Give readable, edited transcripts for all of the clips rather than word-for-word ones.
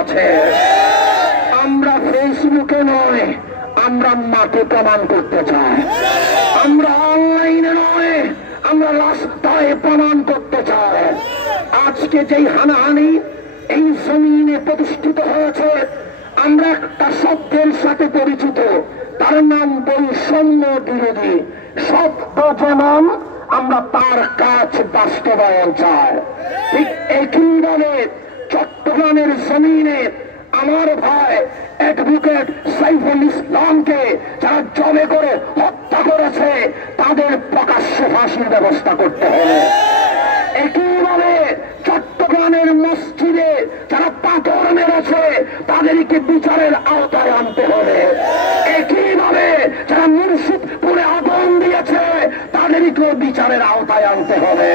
আছে। আমরা ফেসবুকে নয়, আমরা মাঠে প্রমাণ করতে চাই। আমরা অনলাইনে নয়, আমরা রাস্তায় প্রমাণ করতে চাই। আজকে যেই হানাহানি এই জমিনে প্রতিষ্ঠিত হয়েছে, আমরা একটা শব্দের সাথে পরিচিত, তার নাম বৈষম্য বিরোধী শব্দ। যেমন আমরা তার কাজ বাস্তবায়ন চাই, ঠিক একইভাবে চট্টগ্রামের জমিনে আমার ভাই অ্যাডভোকেট সাইফুল ইসলামকে যারা জবে করে হত্যা করেছে, তাদের প্রকাশ্যে ফাঁসির ব্যবস্থা করতে হবে। একইভাবে চট্টগ্রামের মসজিদে যারা পাথর মেরেছে, তাদেরকে বিচারের আওতায় আনতে হবে। একইভাবে যারা মুর্শিদপুরে আগুন দিয়েছে, তাদেরকেও বিচারের আওতায় আনতে হবে।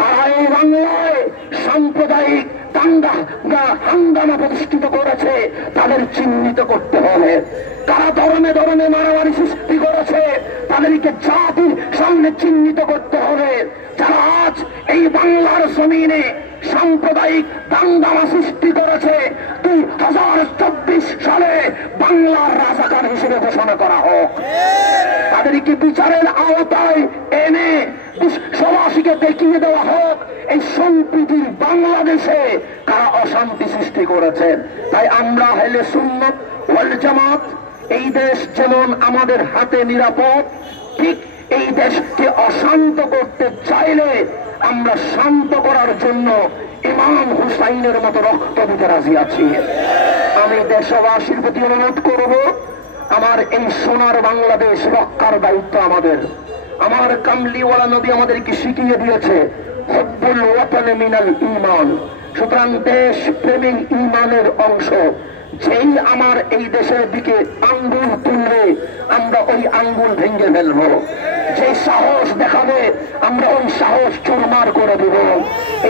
তারা এই বাংলায় সাম্প্রদায়িক হাঙ্গামা প্রতিষ্ঠিত করেছে, তাদের চিহ্নিত করতে হবে। কারা ধর্মে ধর্মে মারামারি সৃষ্টি করেছে, তাদেরকে জাতির সামনে চিহ্নিত করতে হবে। যারা আজ এই বাংলার জমিনে সাম্প্রদায়িক দাঙ্গামা সৃষ্টি করেছে, 2024 সালে বাংলার রাজাকার হিসেবে ঘোষণা করা হোক। তাদেরকে বিচারের আওতায় এনে বিশ্ববাসীকে দেখিয়ে দেওয়া হোক এই সম্প্রীতির বাংলাদেশে কারা অশান্তি সৃষ্টি করেছে। তাই আমরা আহলে সুন্নাত ওয়াল জামাত, এই দেশ যেমন আমাদের হাতে নিরাপদ, ঠিক এই দেশকে অশান্ত করতে চাইলে আমরা শান্ত করার জন্য ইমাম হুসাইনের মতো রক্ত দিতে রাজি আছি। আমি দেশবাসীর প্রতি অনুরোধ করব, আমার এই সোনার বাংলাদেশ রক্ষার দায়িত্ব আমাদের। আমার কামলিওয়ালা নবী আমাদেরকে শিখিয়ে দিয়েছে হুব্বুল ওয়াতান মিনাল ঈমান। সুতরাং দেশ প্রেমিক ঈমানের অংশ। যেই আমার এই দেশের দিকে আঙ্গুল তুলবে, আমরা ওই আঙ্গুল ভেঙে ফেলবো। যে সাহস দেখাবে, আমরা ওই সাহস চুরমার করে দেব।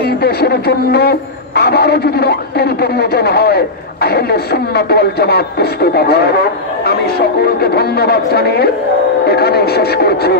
এই দেশের জন্য আবারও যদি রক্তের প্রয়োজন হয়, আহলে সুন্নাত ওয়াল জামাত প্রস্তুত আছে। আমি সকলকে ধন্যবাদ জানিয়ে এখানেই শেষ করছি।